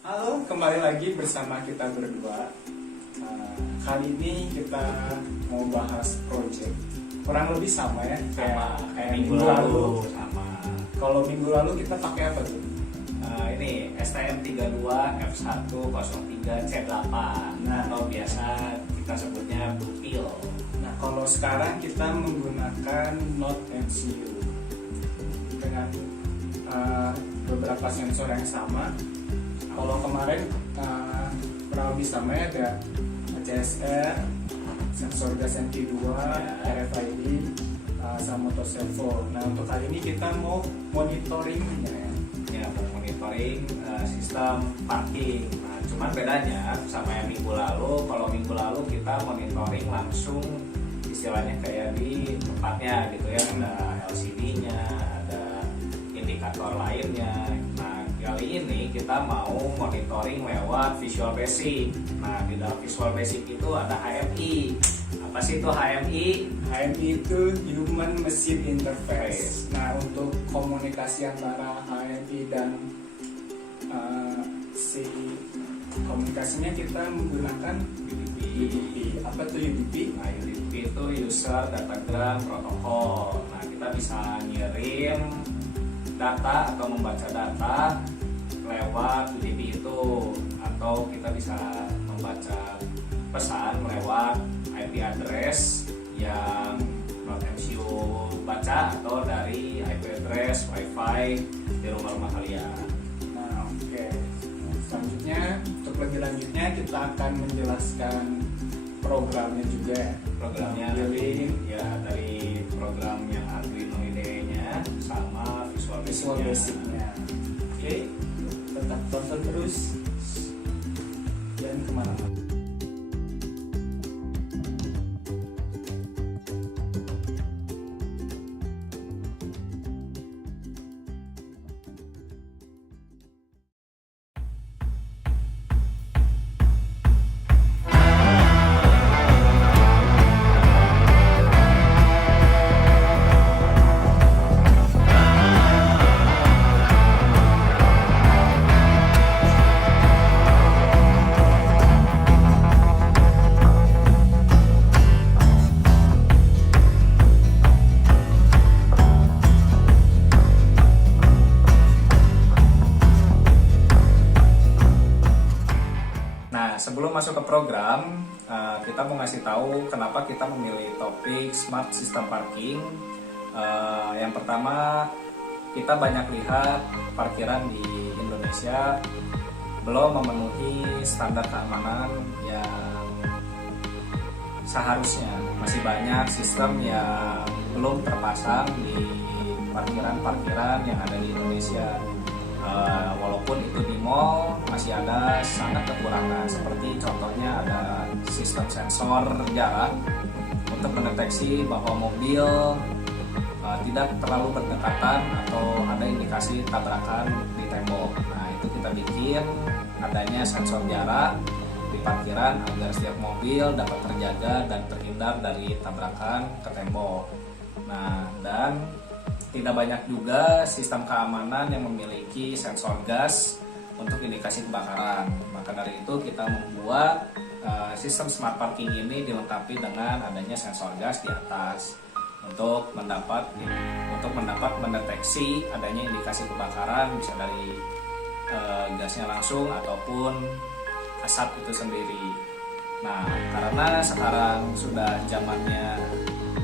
Halo, kembali lagi bersama kita berdua. Kali ini kita mau bahas project. Kurang lebih sama ya, kayak minggu lalu. Sama Kalau minggu lalu kita pakai apa tuh? ini STM32 F103 C8 atau biasa kita sebutnya Bluepill. Nah, kalau sekarang kita menggunakan Note MCU dengan beberapa sensor yang sama. Kalau kemarin kurang lebih sama ya, ada CSR, sensor gas NT2, RFID, sama Motoservo. Nah, untuk kali ini kita mau monitoringnya ya. Ya, monitoring sistem parking. Nah, cuman bedanya sama yang minggu lalu. Kalau minggu lalu kita monitoring langsung, istilahnya kayak di tempatnya gitu ya, ada LCD-nya, ada indikator lainnya. Nah, kali ini kita mau monitoring lewat Visual Basic. Nah, di dalam Visual Basic itu ada HMI. Apa sih itu HMI? HMI itu Human Machine Interface. Nah, untuk komunikasi antara HMI dan si komunikasinya kita menggunakan UDP. Apa tuh UDP? Nah, UDP itu User Datagram Protocol. Nah, kita bisa ngirim data atau membaca data lewat UDP itu, atau kita bisa membaca pesan lewat IP address yang Note MCU baca, atau dari IP address Wi-Fi di rumah-rumah kalian. Nah, oke. Selanjutnya, untuk lebih lanjutnya kita akan menjelaskan programnya juga ya. Programnya dari program yang Arduino IDE-nya sama Visual Basic-nya. Oke, tetap tonton terus dan kemana-mana. Sebelum masuk ke program, kita mau ngasih tahu kenapa kita memilih topik Smart System Parking. Yang pertama, kita banyak lihat parkiran di Indonesia belum memenuhi standar keamanan yang seharusnya. Masih banyak sistem yang belum terpasang di parkiran-parkiran yang ada di Indonesia. Walaupun itu di mall, masih ada sangat kekurangan, seperti contohnya ada sistem sensor jarak untuk mendeteksi bahwa mobil tidak terlalu berdekatan atau ada indikasi tabrakan di tembok. Nah, itu kita bikin adanya sensor jarak di parkiran agar setiap mobil dapat terjaga dan terhindar dari tabrakan ke tembok. Nah, dan tidak banyak juga sistem keamanan yang memiliki sensor gas untuk indikasi kebakaran. Maka dari itu kita membuat sistem smart parking ini dilengkapi dengan adanya sensor gas di atas untuk mendapat mendeteksi adanya indikasi kebakaran, bisa dari gasnya langsung ataupun asap itu sendiri. Nah, karena sekarang sudah zamannya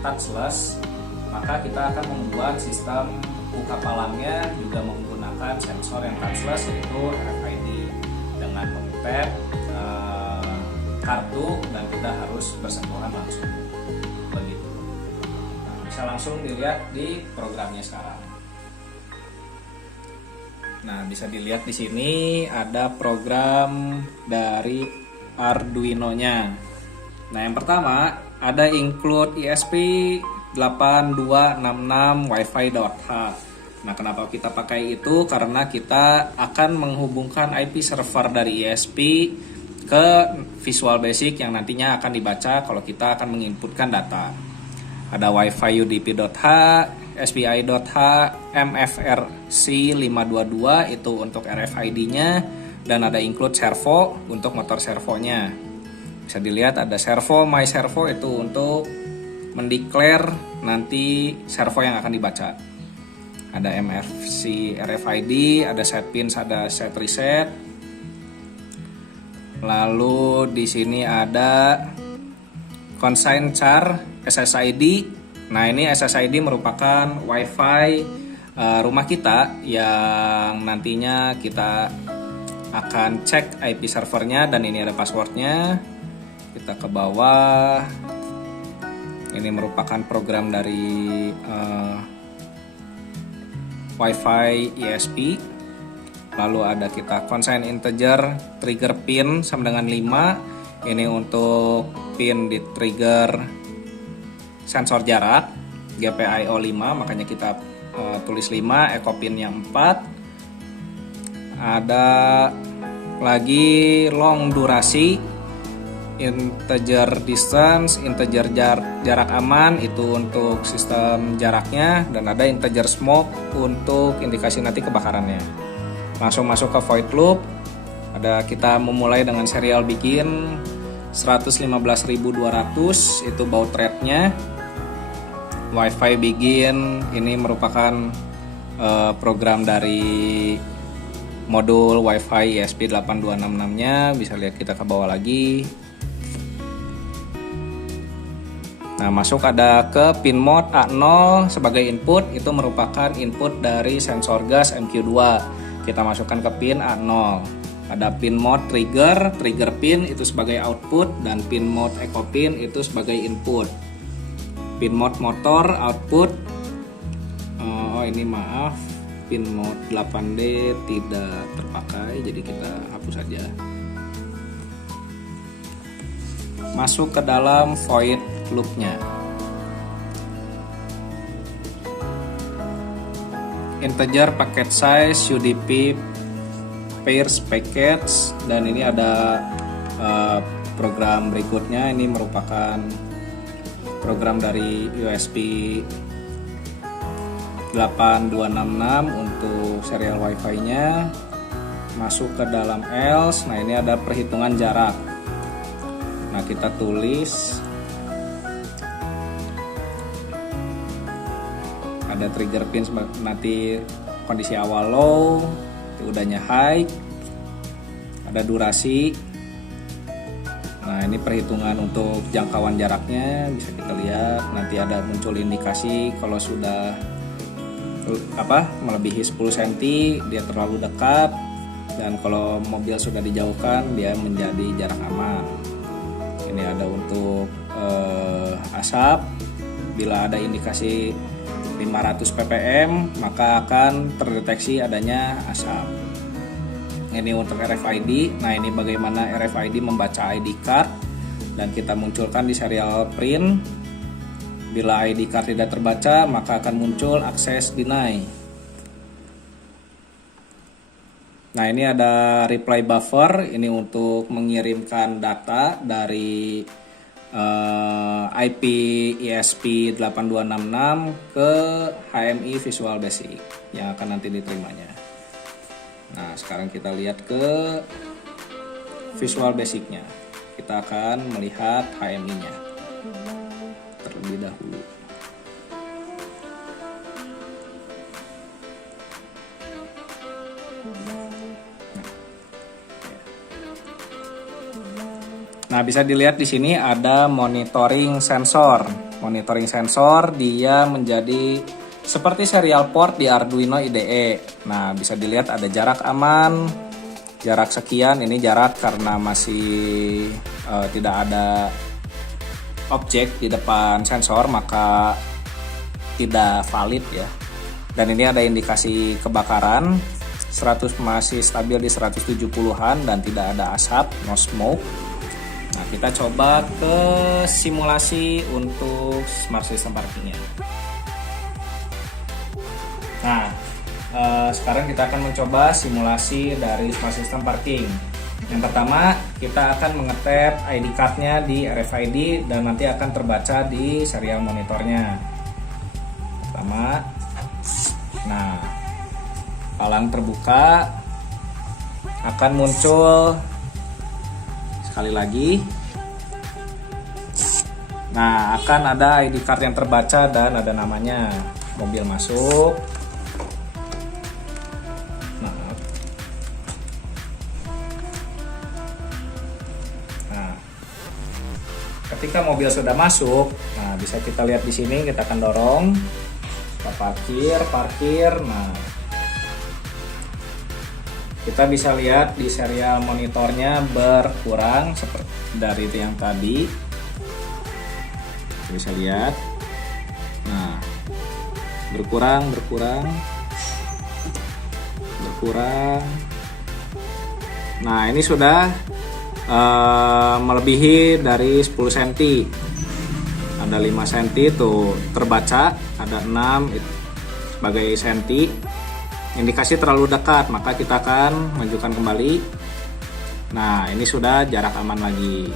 touchless, maka kita akan membuat sistem buka palangnya juga menggunakan sensor yang touchless, yaitu RFID, dengan meng-tap kartu dan tidak harus bersentuhan langsung. Begitu. Nah, bisa langsung dilihat di programnya sekarang. Nah, bisa dilihat di sini ada program dari Arduino-nya. Nah, yang pertama ada include ESP8266 Wi-Fi.H. Nah, kenapa kita pakai itu? Karena kita akan menghubungkan IP server dari ESP ke Visual Basic yang nantinya akan dibaca kalau kita akan menginputkan data. Ada Wi-Fi UDP.H, SPI.H MFRC522 itu untuk RFID-nya, dan ada include servo untuk motor servonya. Bisa dilihat ada servo, my servo itu untuk mendeklar nanti servo yang akan dibaca. Ada MFC RFID, ada set pins, ada set reset. Lalu di sini ada consign char SSID. Nah, ini SSID merupakan WiFi rumah kita yang nantinya kita akan cek IP servernya, dan ini ada passwordnya. Kita ke bawah. Ini merupakan program dari WiFi ESP. Lalu ada kita consign integer trigger pin sama dengan 5. Ini untuk pin di trigger sensor jarak GPIO 5, makanya kita tulis 5, echo pin yang 4. Ada lagi long durasi, integer distance, integer jarak aman itu untuk sistem jaraknya, dan ada integer smoke untuk indikasi nanti kebakarannya. Langsung masuk ke void loop. Ada kita memulai dengan serial bikin 115.200 itu baud rate-nya. WiFi begin ini merupakan program dari modul WiFi ESP8266-nya. Bisa lihat kita ke bawah lagi. Nah, masuk ada ke pin mode A0 sebagai input, itu merupakan input dari sensor gas MQ2. Kita masukkan ke pin A0. Ada pin mode trigger pin itu sebagai output, dan pin mode echo pin itu sebagai input. Pin mode motor output. Ini maaf, pin mode 8D tidak terpakai, jadi kita hapus saja. Masuk ke dalam void loop-nya. Integer packet size UDP pairs packets, dan ini ada program berikutnya. Ini merupakan program dari USB 8266 untuk serial WiFi-nya. Masuk ke dalam else. Nah, ini ada perhitungan jarak. Nah, kita tulis ada trigger pin nanti kondisi awal low, udahnya high, ada durasi. Nah, ini perhitungan untuk jangkauan jaraknya, bisa kita lihat. Nanti ada muncul indikasi kalau sudah melebihi 10 cm dia terlalu dekat, dan kalau mobil sudah dijauhkan dia menjadi jarak aman. Ini ada untuk asap. Bila ada indikasi 500 ppm maka akan terdeteksi adanya asap. Ini untuk RFID. Nah, ini bagaimana RFID membaca ID card, dan kita munculkan di serial print. Bila ID card tidak terbaca maka akan muncul access deny. Nah, ini ada reply buffer. Ini untuk mengirimkan data dari IP ESP8266 ke HMI Visual Basic yang akan nanti diterimanya. Nah, sekarang kita lihat ke Visual Basic-nya. Kita akan melihat HMI-nya terlebih dahulu. Nah, bisa dilihat di sini ada monitoring sensor. Monitoring sensor dia menjadi seperti serial port di Arduino IDE. Nah, bisa dilihat ada jarak aman, jarak sekian. Ini jarak karena masih tidak ada objek di depan sensor, maka tidak valid ya. Dan ini ada indikasi kebakaran. 100 masih stabil di 170-an dan tidak ada asap, no smoke. Nah, kita coba ke simulasi untuk smart system parkingnya. Nah, sekarang kita akan mencoba simulasi dari smart system parking. Yang pertama, kita akan mengetap ID card-nya di RFID dan nanti akan terbaca di serial monitornya. Pertama, Nah, palang terbuka akan muncul sekali lagi. Nah, akan ada ID card yang terbaca dan ada namanya. Mobil masuk. Nah, ketika mobil sudah masuk, nah bisa kita lihat di sini, kita akan dorong, kita parkir. Nah, kita bisa lihat di serial monitornya berkurang seperti dari yang tadi. Kita bisa lihat. Nah, berkurang. Nah, ini sudah melebihi dari 10 cm. Ada 5 cm itu terbaca, ada 6 sebagai senti. Indikasi terlalu dekat, maka kita akan majukan kembali. Nah, ini sudah jarak aman lagi.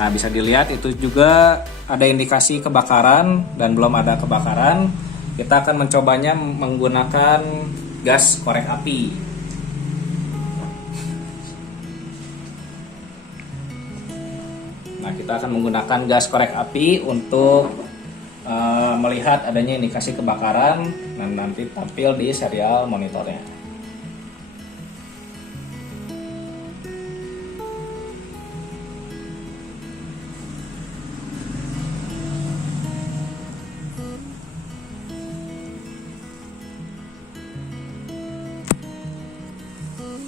Nah, bisa dilihat itu juga ada indikasi kebakaran dan belum ada kebakaran. Kita akan mencobanya menggunakan gas korek api. Nah, kita akan menggunakan gas korek api untuk melihat adanya indikasi kebakaran dan nanti tampil di serial monitornya.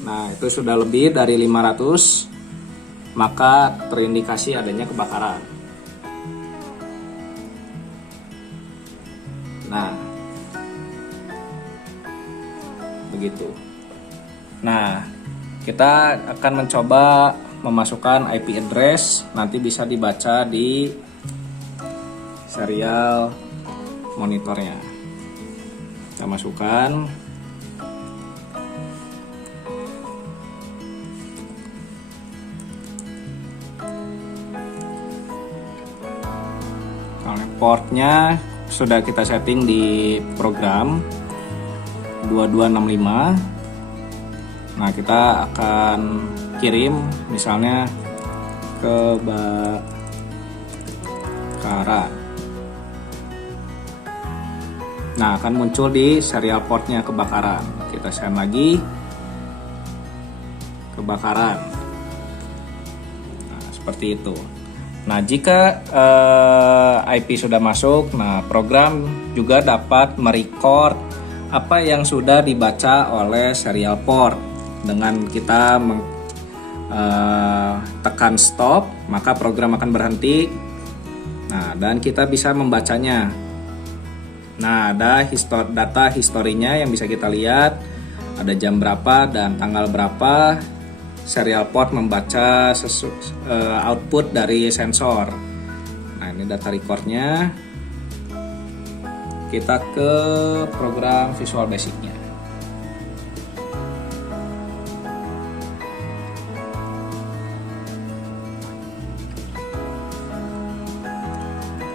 Nah, itu sudah lebih dari 500, maka terindikasi adanya kebakaran. Nah, begitu. Nah, kita akan mencoba memasukkan IP address, nanti bisa dibaca di serial monitornya. Kita masukkan. Portnya sudah kita setting di program 2265. Nah, kita akan kirim misalnya kebakaran. Nah, akan muncul di serial portnya kebakaran. Kita send lagi, kebakaran. Nah, seperti itu. Nah, jika IP sudah masuk, nah program juga dapat merecord apa yang sudah dibaca oleh serial port. Dengan kita tekan stop, maka program akan berhenti. Nah, dan kita bisa membacanya. Nah, ada data historinya yang bisa kita lihat. Ada jam berapa dan tanggal berapa serial port membaca output dari sensor. Nah, ini data recordnya. Kita ke program Visual Basic-nya.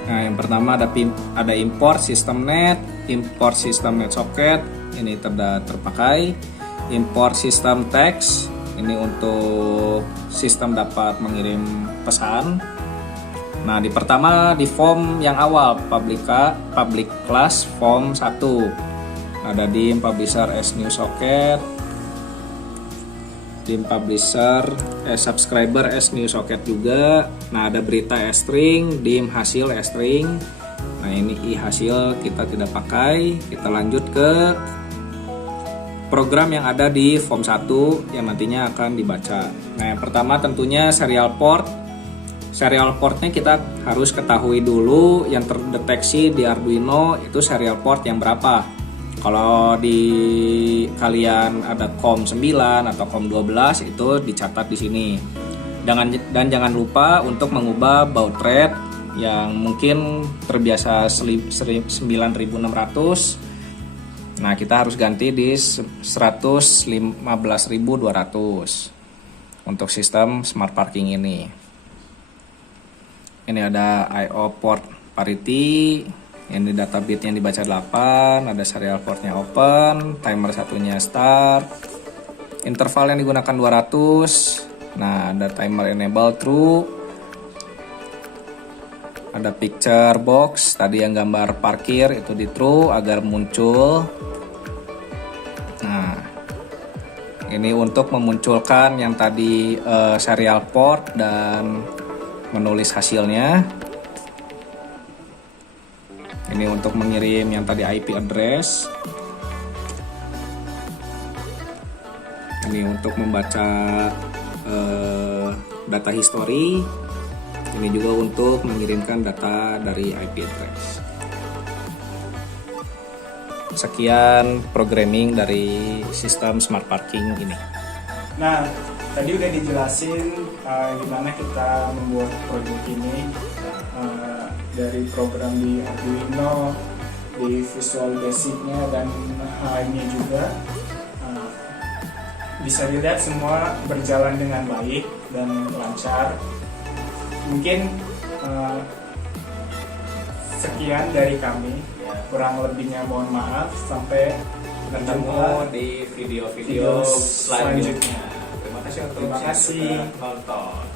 Nah, yang pertama ada import system net, import system net socket, ini terpakai. Import system text, ini untuk sistem dapat mengirim pesan. Nah, di pertama di form yang awal public class form 1. Ada dim publisher as new socket, dim publisher subscriber as new socket juga. Nah, ada berita as string, dim hasil as string. Nah, ini hasil kita tidak pakai. Kita lanjut ke program yang ada di form 1 yang nantinya akan dibaca. Nah, yang pertama tentunya serial port. Serial portnya kita harus ketahui dulu yang terdeteksi di Arduino itu serial port yang berapa. Kalau di kalian ada COM 9 atau COM 12 itu dicatat di sini. Dan jangan lupa untuk mengubah baud rate yang mungkin terbiasa 9600. Nah, kita harus ganti di 115.200 untuk sistem smart parking ini. Ini ada I/O port parity, Ini data bitnya dibaca 8, ada serial portnya open, timer satunya start, interval yang digunakan 200. Nah, ada timer enable true, ada picture box tadi yang gambar parkir itu di true agar muncul. Nah, ini untuk memunculkan yang tadi serial port dan menulis hasilnya. Ini untuk mengirim yang tadi IP address. Ini untuk membaca data history. Ini juga untuk mengirimkan data dari IP address. Sekian programming dari sistem smart parking ini. Nah, tadi udah dijelasin gimana kita membuat produk ini dari program di Arduino, di Visual Basic-nya dan lainnya juga. Bisa dilihat semua berjalan dengan baik dan lancar. Mungkin sekian dari kami. Kurang lebihnya mohon maaf. Sampai Bertemu di video-video selanjutnya. Terima kasih untuk Terima kasih. nonton.